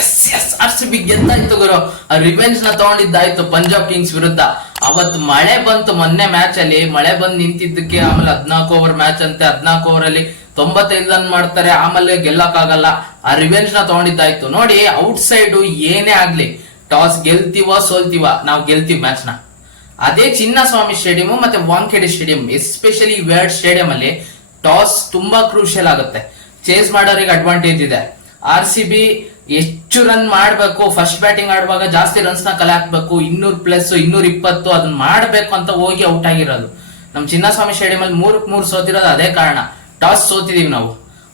S R C B ಗೆದ್ದಾಯ್ತು ಗುರು. Revenge ನ ತಗೊಂಡಿದ್ದಾಯ್ತು Punjab Kings ವಿರುದ್ಧ. ಅವತ್ತು ಮಳೆ ಬಂತು ಮೊನ್ನೆ ಮ್ಯಾಚ್ ಅಲ್ಲಿ, ಮಳೆ ಬಂದ್ ನಿಂತಿದ್ದಕ್ಕೆ ಆಮೇಲೆ 14 ಓವರ್ ಮ್ಯಾಚ್ ಅಂತೆ, 14 ಓವರ್ ಅಲ್ಲಿ 95 ರನ್ ಮಾಡ್ತಾರೆ, ಆಮೇಲೆ ಗೆಲ್ಲಕ್ಕಾಗಲ್ಲ. ಆ ರಿವೆಂಜ್ ನ ತಗೊಂಡಿದ್ದಾಯ್ತು. ನೋಡಿ, ಔಟ್ ಸೈಡ್ ಏನೇ ಆಗ್ಲಿ, ಟಾಸ್ ಗೆಲ್ತೀವ ಸೋಲ್ತೀವ, ನಾವು ಗೆಲ್ತೀವಿ ಮ್ಯಾಚ್ ನ. ಅದೇ ಚಿನ್ನಸ್ವಾಮಿ ಸ್ಟೇಡಿಯಂ ಮತ್ತೆ Wankhede stadium, especially Virat stadium ಅಲ್ಲಿ ಟಾಸ್ ತುಂಬಾ ಕ್ರೂಷಿಯಲ್ ಆಗುತ್ತೆ. ಚೇಸ್ ಮಾಡೋರಿಗೆ ಅಡ್ವಾಂಟೇಜ್ ಇದೆ. ಆರ್ ಸಿ ಬಿ ಹೆಚ್ಚು ರನ್ ಮಾಡ್ಬೇಕು, ಫಸ್ಟ್ ಬ್ಯಾಟಿಂಗ್ ಆಡುವಾಗ ಜಾಸ್ತಿ ರನ್ಸ್ ನ ಕಲೆ ಹಾಕ್ಬೇಕು, 200+, 220 ಅದನ್ನ ಮಾಡ್ಬೇಕು ಅಂತ ಹೋಗಿ ಔಟ್ ಆಗಿರೋದು. ನಮ್ ಚಿನ್ನಸ್ವಾಮಿ ಸ್ಟೇಡಿಯಂ ಅಲ್ಲಿ 3-3 ಸೋತಿರೋದು ಅದೇ ಕಾರಣ. ಟಾಸ್ ಸೋತಿದೀವಿ ನಾವು.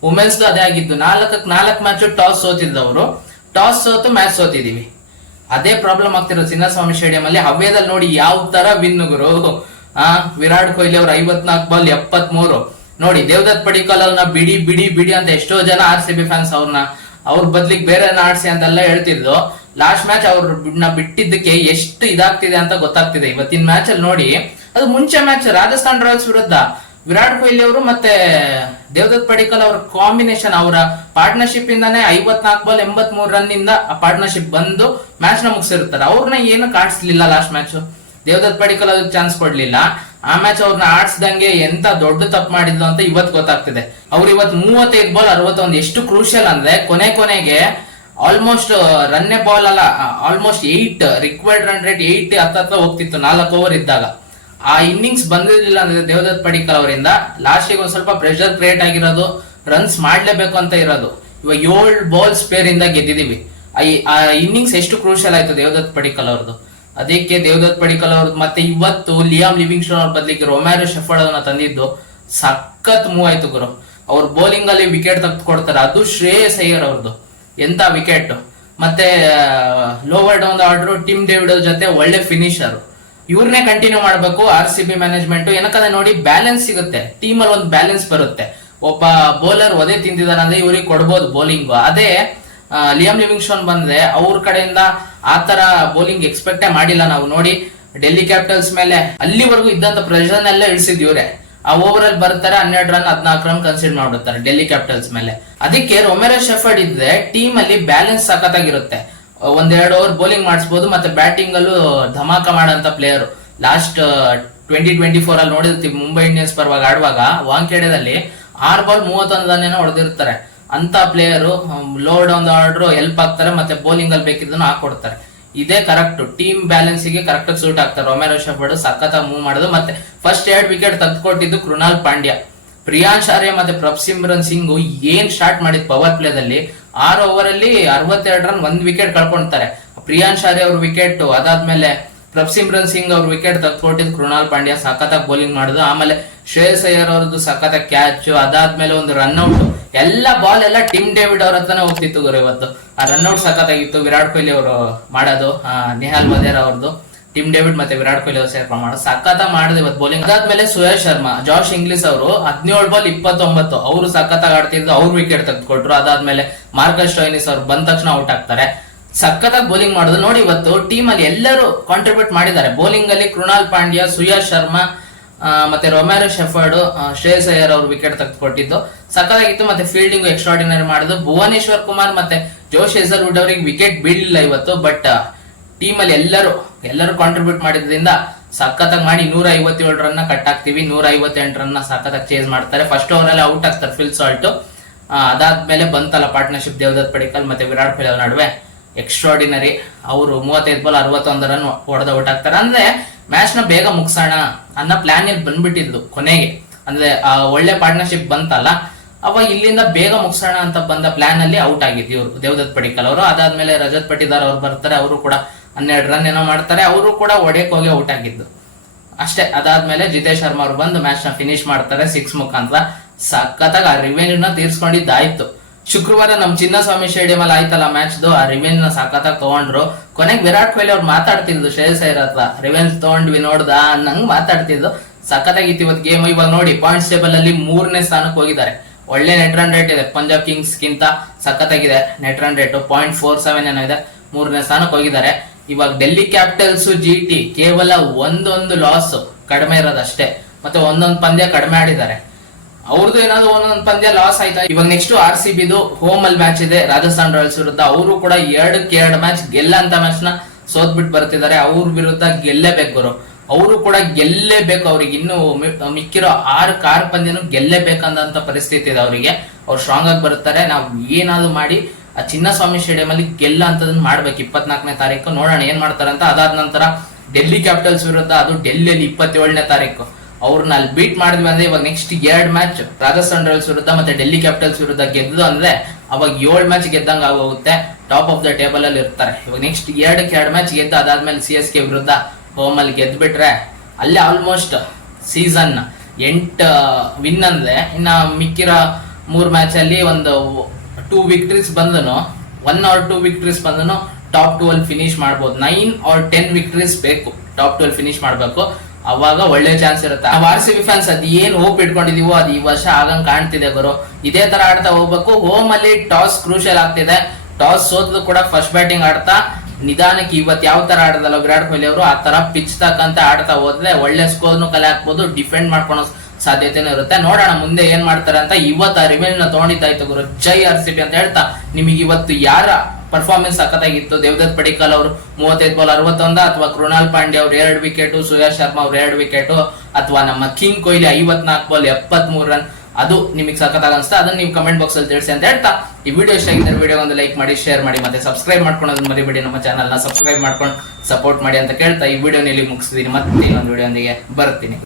ವುಮೆನ್ಸ್ ಅದೇ ಆಗಿದ್ದು, 4 ಮ್ಯಾಚ್ ಟಾಸ್ ಸೋತಿದ್ದವರು, ಟಾಸ್ ಸೋತು ಮ್ಯಾಚ್ ಸೋತಿದೀವಿ. ಅದೇ ಪ್ರಾಬ್ಲಮ್ ಆಗ್ತಿರೋದು ಚಿನ್ನಸ್ವಾಮಿ ಸ್ಟೇಡಿಯಂ ಅಲ್ಲಿ. ಹವ್ಯದಲ್ಲಿ ನೋಡಿ ಯಾವ ತರ ವಿನ್ ಗುರು. ವಿರಾಟ್ ಕೊಹ್ಲಿ ಅವ್ರ 54 ಬಾಲ್ 73. ನೋಡಿ, ದೇವದತ್ ಪಡಿಕ್ಕಲ್ ಅವ್ರನ್ನ ಬಿಡಿ ಬಿಡಿ ಬಿಡಿ ಅಂತ ಎಷ್ಟೋ ಜನ ಆರ್ ಸಿ ಬಿ ಫ್ಯಾನ್ಸ್ ಅವ್ರ ಬದ್ಲಿಗೆ ಬೇರೆ ಆಡ್ಸಿ ಅಂತೆಲ್ಲ ಹೇಳ್ತಿದ್ರು. ಲಾಸ್ಟ್ ಮ್ಯಾಚ್ ಅವ್ರನ್ನ ಬಿಟ್ಟಿದ್ದಕ್ಕೆ ಎಷ್ಟು ಇದಾಗ್ತಿದೆ ಅಂತ ಗೊತ್ತಾಗ್ತಿದೆ ಇವತ್ತಿನ ಮ್ಯಾಚ್ ಅಲ್ಲಿ. ನೋಡಿ, ಅದು ಮುಂಚೆ ಮ್ಯಾಚ್ ರಾಜಸ್ಥಾನ್ ರಾಯಲ್ಸ್ ವಿರುದ್ಧ ವಿರಾಟ್ ಕೊಹ್ಲಿ ಅವರು ಮತ್ತೆ ದೇವದತ್ ಪಡಿಕ್ಕಲ್ ಅವರ ಕಾಂಬಿನೇಷನ್, ಅವರ ಪಾರ್ಟ್ನರ್ಶಿಪ್ ಇಂದಾನೆ 54 ಬಾಲ್ 83 ರನ್ ಇಂದ ಆ ಪಾರ್ಟ್ನರ್ಶಿಪ್ ಬಂದು ಮ್ಯಾಚ್ ನ ಮುಗಿಸಿರ್ತಾರೆ. ಅವ್ರನ್ನ ಏನು ಕಾಣಿಸ್ಲಿಲ್ಲ ಲಾಸ್ಟ್ ಮ್ಯಾಚ್. ದೇವದತ್ ಪಡಿಕ್ಕಲ್ ಅದಕ್ಕೆ ಚಾನ್ಸ್ ಕೊಡ್ಲಿಲ್ಲ. ಆ ಮ್ಯಾಚ್ ಅವ್ರನ್ನ ಆಡ್ಸ್ದಂಗೆ ಎಂತ ದೊಡ್ಡ ತಪ್ಪು ಮಾಡಿದ್ರು ಅಂತ ಇವತ್ತು ಗೊತ್ತಾಗ್ತಿದೆ. ಅವ್ರು ಇವತ್ತು 35 ಬಾಲ್ 61 ಎಷ್ಟು ಕ್ರೂಷಿಯಲ್ ಅಂದ್ರೆ ಕೊನೆಗೆ ಆಲ್ಮೋಸ್ಟ್ ರನ್ನೇ ಬಾಲ್ ಅಲ್ಲ, ಆಲ್ಮೋಸ್ಟ್ 8 ರಿಕ್ವೈರ್ಡ್ ರನ್ ರೇಟ್ 8 ಹತ್ತ ಹೋಗ್ತಿತ್ತು 4 ಓವರ್ ಇದ್ದಾಗ. ಆ ಇನ್ನಿಂಗ್ಸ್ ಬಂದಿರಲಿಲ್ಲ ಅಂದ್ರೆ ದೇವದತ್ ಪಡಿಕ್ಕಲ್ ಅವರಿಂದ ಲಾಸ್ಟಿಗೆ ಒಂದ್ ಸ್ವಲ್ಪ ಪ್ರೆಷರ್ ಕ್ರಿಯೇಟ್ ಆಗಿರೋದು, ರನ್ಸ್ ಮಾಡ್ಲೇಬೇಕು ಅಂತ ಇರೋದು. ಇವಾಗ 7 ಬಾಲ್ ಸ್ಪೇರ್ ಇಂದ ಗೆದ್ದಿದೀವಿ. ಆ ಇನ್ನಿಂಗ್ಸ್ ಎಷ್ಟು ಕ್ರೂಷಿಯಲ್ ಆಯ್ತು ದೇವದತ್ ಪಡಿಕ್ಕಲ್ ಅವ್ರದ್ದು. ಅದಕ್ಕೆ ದೇವದತ್ ಪಡಿಕ್ಕಲ್ ಅವ್ರದ್ದು ಮತ್ತೆ ಇವತ್ತು ಲಿಯಾಮ್ ಲಿವಿಂಗ್ಸ್ಟನ್ ಅವ್ರ ಬದಲಿಗೆ ರೊಮ್ಯಾರೋ ಶೆಫರ್ಡ್ ಅವನ್ನ ತಂದಿದ್ದು ಸಖತ್ ಮೂವ್ ಆಯ್ತು ಗುರು. ಅವ್ರ ಬೌಲಿಂಗ್ ಅಲ್ಲಿ ವಿಕೆಟ್ ತೆಗೆದು ಕೊಡ್ತಾರೆ, ಅದು ಶ್ರೇಯಸ್ ಅಯ್ಯರ್ ಅವ್ರದ್ದು ಎಂತ ವಿಕೆಟ್. ಮತ್ತೆ lower down order Tim David ಜೊತೆ ಒಳ್ಳೆ ಫಿನಿಶರ್. ಇವ್ರನ್ನೇ ಕಂಟಿನ್ಯೂ ಮಾಡ್ಬೇಕು ಆರ್ ಸಿ ಬಿ ಮ್ಯಾನೇಜ್ಮೆಂಟ್. ಏನಕ್ಕಂದ್ರೆ ನೋಡಿ, ಬ್ಯಾಲೆನ್ಸ್ ಸಿಗುತ್ತೆ ಟೀಮ್ ಅಲ್ಲಿ, ಒಂದು ಬ್ಯಾಲೆನ್ಸ್ ಬರುತ್ತೆ. ಒಬ್ಬ ಬೌಲರ್ ಒದೆ ತಿಂತಿದಾರೆ ಅಂದ್ರೆ ಇವ್ರಿಗೆ ಕೊಡ್ಬೋದು ಬೌಲಿಂಗ್. ಅದೇ ಲಿಯಾಮ್ ಲಿವಿಂಗ್ಸ್ಟನ್ ಬಂದ್ರೆ ಅವ್ರ ಕಡೆಯಿಂದ ಆತರ ಬೌಲಿಂಗ್ ಎಕ್ಸ್ಪೆಕ್ಟೇ ಮಾಡಿಲ್ಲ ನಾವು. ನೋಡಿ, ಡೆಲ್ಲಿ ಕ್ಯಾಪಿಟಲ್ಸ್ ಮೇಲೆ ಅಲ್ಲಿವರೆಗೂ ಇದ್ದಂತ ಪ್ರೆಷರ್ ನೆಲ್ಲ ಇಳಿಸಿದ್ವ್ರೆ. ಆ ಓವರ್ ಅಲ್ಲಿ ಬರ್ತಾರೆ 12 ರನ್ 14 ರನ್ ಕನ್ಸಿಡರ್ ಮಾಡ್ಬಿಡ್ತಾರೆ ಡೆಲ್ಲಿ ಕ್ಯಾಪಿಟಲ್ಸ್ ಮೇಲೆ. ಅದಕ್ಕೆ ರೊಮೆರೋ ಶೆಫರ್ಡ್ ಇದ್ರೆ ಟೀಮ್ ಅಲ್ಲಿ ಬ್ಯಾಲೆನ್ಸ್ ಸಖತ್ತಾಗಿರುತ್ತೆ. 1-2 ಓವರ್ ಬೌಲಿಂಗ್ ಮಾಡಿಸಬಹುದು, ಮತ್ತೆ ಬ್ಯಾಟಿಂಗ್ ಅಲ್ಲೂ ಧಮಾಕ ಮಾಡಂತ ಪ್ಲೇಯರ್. ಲಾಸ್ಟ್ 2024 ಅಲ್ಲಿ ನೋಡಿರ್ತೀವಿ, ಮುಂಬೈ ಇಂಡಿಯನ್ಸ್ ಪರವಾಗಿ ಆಡುವಾಗ ವಾಂಖೇಡೆದಲ್ಲಿ 6 ಬಾಲ್ 31 ರನ್ ಏನೋ ಹೊಡೆದಿರ್ತಾರೆ. ಅಂತ player low down order help ಆಗ್ತಾರೆ, ಮತ್ತೆ ಬೌಲಿಂಗ್ ಅಲ್ಲಿ ಬೇಕಿದ್ದನ್ನು ಹಾಕೊಡ್ತಾರೆ. ಇದೇ ಕರೆಕ್ಟ್, ಟೀಮ್ ಬ್ಯಾಲೆನ್ಸ್ ಗೆ ಕರೆಕ್ಟ್ ಸೂಟ್ ಆಗ್ತಾರೆ. ರೊಮೆರೋ ಶೆಫರ್ಡ್ ಸಖತ್ತಾಗಿ ಮೂವ್ ಮಾಡೋದು. ಮತ್ತೆ ಫಸ್ಟ್ 2 ವಿಕೆಟ್ ತೆಗೆದುಕೊಟ್ಟಿದ್ದು ಕೃಣಾಲ್ ಪಾಂಡ್ಯ. ಪ್ರಿಯಾಂಶ್ ಆರ್ಯ ಮತ್ತೆ ಪ್ರಭ್ಸಿಮ್ರನ್ ಸಿಂಗ್ ಏನ್ ಸ್ಟಾರ್ಟ್ ಮಾಡಿದ್ ಪವರ್ ಪ್ಲೇದಲ್ಲಿ 6 ಓವರ್ ಅಲ್ಲಿ 62 ರನ್ 1 ವಿಕೆಟ್ ಕಳ್ಕೊಂತಾರೆ. ಪ್ರಿಯಾಂಶ್ ಆರ್ಯ ಅವ್ರ ವಿಕೆಟ್, ಅದಾದ್ಮೇಲೆ ಪ್ರಭ್ಸಿಮ್ರನ್ ಸಿಂಗ್ ಅವ್ರ ವಿಕೆಟ್ ತೆಗೆದುಕೊಟ್ಟಿದ್ದು ಕೃಣಾಲ್ ಪಾಂಡ್ಯ ಸಖತ್ತಾಗಿ ಬೌಲಿಂಗ್ ಮಾಡುದು. ಆಮೇಲೆ ಶ್ರೇಯಸ್ ಅಯ್ಯರ್ ಅವ್ರದ್ದು ಸಖತ್ತಾಗಿ ಕ್ಯಾಚ್, ಅದಾದ್ಮೇಲೆ ಒಂದು ರನ್ಔಟ್. ಎಲ್ಲ ಬಾಲ್ ಎಲ್ಲ ಟಿಮ್ ಡೇವಿಡ್ ಅವ್ರ ಹತ್ರನೇ ಹೋಗ್ತಿತ್ತು ಗುರು ಇವತ್ತು. ಆ ರನ್ಔಟ್ ಸಖತ್ತಾಗಿತ್ತು. ವಿರಾಟ್ ಕೊಹ್ಲಿ ಅವರು ಮಾಡೋದು, ನಿಹಾಲ್ ವಧೇರಾ ಅವ್ರದ್ದು, ಟಿಮ್ ಡೇವಿಡ್ ಮತ್ತೆ ವಿರಾಟ್ ಕೊಹ್ಲಿ ಅವರು ಸೇರ್ಕೊಂಡು ಮಾಡೋದು ಸಖತ್ತಾಗಿ ಮಾಡಿದೆ ಇವತ್ತು ಬೌಲಿಂಗ್. ಅದಾದ್ಮೇಲೆ ಸುಯೇಶ್ ಶರ್ಮಾ, ಜಾಶ್ ಇಂಗ್ಲಿಸ್ ಅವರು 17 ಬಾಲ್ 29 ಅವರು ಸಖತ್ತಾಗಿ ಆಡ್ತಿದ್ರು, ಅವ್ರು ವಿಕೆಟ್ ತೆಗೆದುಕೊಟ್ರು. ಅದಾದ್ಮೇಲೆ ಮಾರ್ಕಸ್ ಸ್ಟೋಯ್ನಿಸ್ ಅವ್ರು ಬಂದ ತಕ್ಷಣ ಔಟ್ ಆಗ್ತಾರೆ. ಸಖತ್ತಾಗಿ ಬೌಲಿಂಗ್ ಮಾಡೋದು. ನೋಡಿ, ಇವತ್ತು ಟೀಮ್ ಅಲ್ಲಿ ಎಲ್ಲರೂ ಕಾಂಟ್ರಿಬ್ಯೂಟ್ ಮಾಡಿದ್ದಾರೆ ಬೌಲಿಂಗ್ ಅಲ್ಲಿ. ಕೃಣಾಲ್ ಪಾಂಡ್ಯ, ಸುಯೇಶ್ ಶರ್ಮಾ, ಮತ್ತೆ ರೊಮ್ಯಾರೋ ಶೆಫರ್ಡ್, ಶ್ರೇಯಸ್ ಅಯ್ಯರ್ ಅವ್ರು ವಿಕೆಟ್ ತೆಗೆದುಕೊಟ್ಟಿದ್ದು ಸಖತ್ತಾಗಿತ್ತು. ಮತ್ತೆ ಫೀಲ್ಡಿಂಗ್ ಎಕ್ಸ್ಟ್ರಾರ್ಡಿನರಿ ಮಾಡಿದ್ದು. ಭುವನೇಶ್ವರ್ ಕುಮಾರ್ ಮತ್ತೆ ಜೋಶ್ ಹೇಜಲ್ವುಡ್ ಅವರಿಗೆ ವಿಕೆಟ್ ಬೀಳಿಲ್ಲ ಇವತ್ತು. ಬಟ್ ಟೀಮ್ ಅಲ್ಲಿ ಎಲ್ಲರೂ ಕಾಂಟ್ರಿಬ್ಯೂಟ್ ಮಾಡಿದ್ರಿಂದ ಸಖತ್ತಾಗಿ ಮಾಡಿ 157 ರನ್ ಕಟ್ ಹಾಕ್ತಿವಿ. 158 ರನ್ ಸಖತ್ತಾಗಿ ಚೇಸ್ ಮಾಡ್ತಾರೆ. ಫಸ್ಟ್ ಓವರ್ ಅಲ್ಲಿ ಔಟ್ ಆಗ್ತಾರೆ ಫಿಲ್ ಸಾಲ್ಟ್. ಅದಾದ್ಮೇಲೆ ಬಂತಲ್ಲ ಪಾರ್ಟ್ನರ್ಶಿಪ್ ದೇವದತ್ ಪಡಿಕ್ಕಲ್ ಮತ್ತೆ ವಿರಾಟ್ ಕೊಹ್ಲಿ ಅವ್ರ ನಡುವೆ, ಎಕ್ಸ್ಟ್ರಾರ್ಡಿನರಿ. ಅವರು 35 ಬಾಲ್ 61 ರನ್ ಹೊಡೆದ ಔಟ್ ಆಗ್ತಾರೆ. ಅಂದ್ರೆ ಮ್ಯಾಚ್ ನ ಬೇಗ ಮುಗಿಸೋಣ ಅನ್ನೋ ಪ್ಲಾನ್ ಇಲ್ಲಿ ಬಂದ್ಬಿಟ್ಟಿದ್ದು ಕೊನೆಗೆ. ಅಂದ್ರೆ ಒಳ್ಳೆ ಪಾರ್ಟ್ನರ್ಶಿಪ್ ಬಂತಲ್ಲ, ಅವಾಗ ಇಲ್ಲಿಂದ ಬೇಗ ಮುಗಿಸೋಣ ಅಂತ ಬಂದ ಪ್ಲಾನ್ ಅಲ್ಲಿ ಔಟ್ ಆಗಿದ್ದು ಇವರು ದೇವದತ್ ಪಡಿಕ್ಕಲ್ ಅವರು. ಅದಾದ್ಮೇಲೆ ರಜತ್ ಪಟಿದಾರ್ ಅವ್ರು ಬರ್ತಾರೆ, ಅವರು ಕೂಡ 12 ರನ್ ಏನೋ ಮಾಡ್ತಾರೆ, ಅವರು ಕೂಡ ಒಡೆಯಕ್ ಹೋಗಿ ಔಟ್ ಆಗಿದ್ದು ಅಷ್ಟೇ. ಅದಾದ್ಮೇಲೆ ಜಿತೇಶ್ ಶರ್ಮಾ ಅವರು ಬಂದು ಮ್ಯಾಚ್ ನ ಫಿನಿಶ್ ಮಾಡ್ತಾರೆ 6 ಮುಖಾಂತರ. ಸಖತ್ತಾಗಿ ಆ ರಿವೆಂಜ್ ನ ತೀರ್ಸ್ಕೊಂಡಿದ್ದಾಯ್ತು. ಶುಕ್ರವಾರ ನಮ್ ಚಿನ್ನಸ್ವಾಮಿ ಸ್ಟೇಡಿಯಂ ಅಲ್ಲಿ ಆಯ್ತಲ್ಲ ಮ್ಯಾಚ್ದು, ಆ ರಿವೆಂಜ್ ನ ಸಖತ್ತಾಗಿ ತಗೊಂಡ್ರು. ಕೊನೆಗೆ ವಿರಾಟ್ ಕೊಹ್ಲಿ ಅವ್ರು ಮಾತಾಡ್ತಿದ್ರು ಶ್ರೇಯಸ್ ಅಯ್ಯರ್ ಹತ್ರ, ರಿವೆಂಜ್ ತಗೊಂಡ್ವಿ ನೋಡ್ದ ನಂಗ್ ಮಾತಾಡ್ತಿದ್ದು. ಸಖತ್ತಾಗಿತ್ತು ಇವತ್ತು ಗೇಮ್. ಇವಾಗ ನೋಡಿ, ಪಾಯಿಂಟ್ಸ್ ಟೇಬಲ್ ಅಲ್ಲಿ 3ನೇ ಸ್ಥಾನಕ್ಕೆ ಹೋಗಿದ್ದಾರೆ. ಒಳ್ಳೆ ನೆಟ್ ರನ್ ರೇಟ್ ಇದೆ, ಪಂಜಾಬ್ ಕಿಂಗ್ಸ್ ಗಿಂತ ಸಖತ್ತಾಗಿದೆ ನೆಟ್ ರನ್ ರೇಟ್. 0.47 ಏನೋ ಇದೆ, 3ನೇ ಸ್ಥಾನಕ್ಕೆ ಹೋಗಿದ್ದಾರೆ. ಇವಾಗ ಡೆಲ್ಲಿ ಕ್ಯಾಪಿಟಲ್ಸ್ GT ಕೇವಲ ಒಂದೊಂದು ಲಾಸ್ ಕಡಿಮೆ ಇರೋದಷ್ಟೇ, ಮತ್ತೆ ಒಂದೊಂದು ಪಂದ್ಯ ಕಡಿಮೆ ಆಡಿದ್ದಾರೆ. ಅವ್ರದ್ದು ಏನಾದ್ರು ಒಂದೊಂದು ಪಂದ್ಯ ಲಾಸ್ ಆಯ್ತಾ. ಇವಾಗ ನೆಕ್ಸ್ಟ್ RCB ಹೋಮ್ ಅಲ್ಲಿ ಮ್ಯಾಚ್ ಇದೆ ರಾಜಸ್ಥಾನ್ ರಾಯಲ್ಸ್ ವಿರುದ್ಧ. ಅವರು ಕೂಡ 2-2 ಮ್ಯಾಚ್ ಗೆಲ್ಲ ಅಂತ ಮ್ಯಾಚ್ ನ ಸೋತ್ಬಿಟ್ಟು ಬರ್ತಿದ್ದಾರೆ. ಅವ್ರ ವಿರುದ್ಧ ಗೆಲ್ಲೇಬೇಕು ಗುರು, ಅವರು ಕೂಡ ಗೆಲ್ಲೇಬೇಕು. ಅವ್ರಿಗೆ ಇನ್ನು ಮಿಕ್ಕಿರೋ 6 ಪಂದ್ಯನು ಗೆಲ್ಲೇಬೇಕಂತ ಪರಿಸ್ಥಿತಿ ಇದೆ ಅವರಿಗೆ. ಅವ್ರು ಸ್ಟ್ರಾಂಗ್ ಆಗಿ ಬರುತ್ತಾರೆ. ನಾವು ಏನಾದ್ರು ಮಾಡಿ ಆ ಚಿನ್ನಸ್ವಾಮಿ ಸ್ಟೇಡಿಯಂ ಅಲ್ಲಿ ಗೆಲ್ಲ ಅಂತದನ್ನ ಮಾಡ್ಬೇಕು 24ನೇ ತಾರೀಕು. ನೋಡೋಣ ಏನ್ ಮಾಡ್ತಾರಂತ. ಅದಾದ ನಂತರ ಡೆಲ್ಲಿ ಕ್ಯಾಪಿಟಲ್ಸ್ ವಿರುದ್ಧ, ಅದು ಡೆಲ್ಲಿಯಲ್ಲಿ 27ನೇ ತಾರೀಕು. ಅವ್ರನ್ನ ಅಲ್ಲಿ ಬೀಟ್ ಮಾಡಿದ್ವಿ ಅಂದ್ರೆ ಇವಾಗ ನೆಕ್ಸ್ಟ್ 2 ಮ್ಯಾಚ್ ರಾಜಸ್ಥಾನ್ ರಾಯಲ್ಸ್ ವಿರುದ್ಧ ಮತ್ತೆ ಡೆಲ್ಲಿ ಕ್ಯಾಪಿಟಲ್ಸ್ ವಿರುದ್ಧ ಗೆದ್ದು ಅಂದ್ರೆ ಅವಾಗ 7 ಮ್ಯಾಚ್ ಗೆದ್ದಂಗ ಆಗೋಗುತ್ತೆ. ಟಾಪ್ ಆಫ್ ದ ಟೇಬಲ್ ಅಲ್ಲಿ ಇರ್ತಾರೆ. ಇವಾಗ ನೆಕ್ಸ್ಟ್ 2 ಮ್ಯಾಚ್ ಗೆದ್ದು ಅದಾದ್ಮೇಲೆ CSK ವಿರುದ್ಧ ಹೋಮ್ ಅಲ್ಲಿ ಗೆದ್ದು ಬಿಟ್ರೆ ಅಲ್ಲೇ ಆಲ್ಮೋಸ್ಟ್ ಸೀಸನ್ 8 ವಿನ್ ಅಂದ್ರೆ ಇನ್ನ ಮಿಕ್ಕಿರೋ 3 ಮ್ಯಾಚ್ ಅಲ್ಲಿ ಒಂದು 2 ವಿಕ್ಟರೀಸ್ ಬಂದನು, 1 or 2 ವಿಕ್ಟರೀಸ್ ಬಂದನು ಟಾಪ್ 2 ಅಲ್ಲಿ ಫಿನಿಶ್ ಮಾಡ್ಬೋದು. 9 or 10 ವಿಕ್ಟರೀಸ್ ಬೇಕು ಟಾಪ್ 2 ಅಲ್ಲಿ ಫಿನಿಶ್ ಮಾಡ್ಬೇಕು. ಅವಾಗ ಒಳ್ಳೆ ಚಾನ್ಸ್ ಇರುತ್ತೆ. ನಾವು RCB ಫ್ಯಾನ್ಸ್ ಅದ್ ಏನ್ ಹೋಪ್ ಇಟ್ಕೊಂಡಿದೀವೋ ಅದು ಈ ವರ್ಷ ಆಗಂಗ್ ಕಾಣ್ತಿದೆ ಗುರು. ಇದೇ ತರ ಆಡ್ತಾ ಹೋಗ್ಬೇಕು. ಹೋಮ್ ಅಲ್ಲಿ ಟಾಸ್ ಕ್ರೂಷಿಯಲ್ ಆಗ್ತಿದೆ. ಟಾಸ್ ಸೋತದು ಕೂಡ ಫಸ್ಟ್ ಬ್ಯಾಟಿಂಗ್ ಆಡ್ತಾ ನಿಧಾನಕ್ಕೆ ಇವತ್ತು ಯಾವ ತರ ಆಡದಲ್ಲ ವಿರಾಟ್ ಕೊಹ್ಲಿ ಅವರು, ಆ ತರ ಪಿಚ್ ತಕ್ಕಂತೆ ಆಡ್ತಾ ಹೋದ್ರೆ ಒಳ್ಳೆ ಸ್ಕೋರ್ನು ಕಲೆ ಹಾಕ್ಬೋದು, ಡಿಫೆಂಡ್ ಮಾಡ್ಕೊಳೋ ಸಾಧ್ಯತೆನೂ ಇರುತ್ತೆ. ನೋಡೋಣ ಮುಂದೆ ಏನ್ ಮಾಡ್ತಾರೆ ಅಂತ. ಇವತ್ತು ಆ ರಿವೆಂಜ್ ನ ತಗೊಂಡಿದ್ದಾಯ್ತು ಗುರು. ಜೈ RCB ಅಂತ ಹೇಳ್ತಾ, ನಿಮಗೆ ಇವತ್ತು ಯಾರ ಪರ್ಫಾರ್ಮೆನ್ಸ್ ಸಖತ್ತಾಗಿತ್ತು? ದೇವದತ್ ಪಡಿಕ್ಕಲ್ ಅವರು 35 ಬಾಲ್ 61, ಅಥವಾ ಕೃಣಾಲ್ ಪಾಂಡ್ಯ ಅವ್ರು 2 ವಿಕೆಟ್, ಸುಯಾಶ್ ಶರ್ಮಾ ಅವ್ರು 2 ವಿಕೆಟ್, ಅಥವಾ ನಮ್ಮ ಕಿಂಗ್ ಕೊಹ್ಲಿ 54 ಬಾಲ್ 73 ರನ್, ಅದು ನಿಮಗೆ ಸಖತ್ತಾಗಿ ಅನ್ಸ್ತಾ ಅದನ್ನ ನೀವು ಕಮೆಂಟ್ ಬಾಕ್ಸ್ ಅಲ್ಲಿ ತಿಳಿಸಿ ಅಂತ ಹೇಳ್ತಾ, ಈ ವಿಡಿಯೋ ಇಷ್ಟ ಆಗಿದ್ರೆ ವಿಡಿಯೋ ಒಂದು ಲೈಕ್ ಮಾಡಿ, ಶೇರ್ ಮಾಡಿ, ಮತ್ತೆ ಸಬ್ಸ್ಕ್ರೈಬ್ ಮಾಡ್ಕೊಳ್ಳೋದನ್ನ ಮರಿಬೇಡಿ. ನಮ್ಮ ಚಾನಲ್ ನ ಸಬ್ಸ್ಕ್ರೈಬ್ ಮಾಡ್ಕೊಂಡು ಸಪೋರ್ಟ್ ಮಾಡಿ ಅಂತ ಕೇಳ್ತಾ ಈ ವಿಡಿಯೋನ ಇಲ್ಲಿ ಮುಗಿಸ್ತೀನಿ. ಮತ್ತೆ ಇನ್ನೊಂದು ವಿಡಿಯೋ ಒಂದಿಗೆ ಬರ್ತೀನಿ.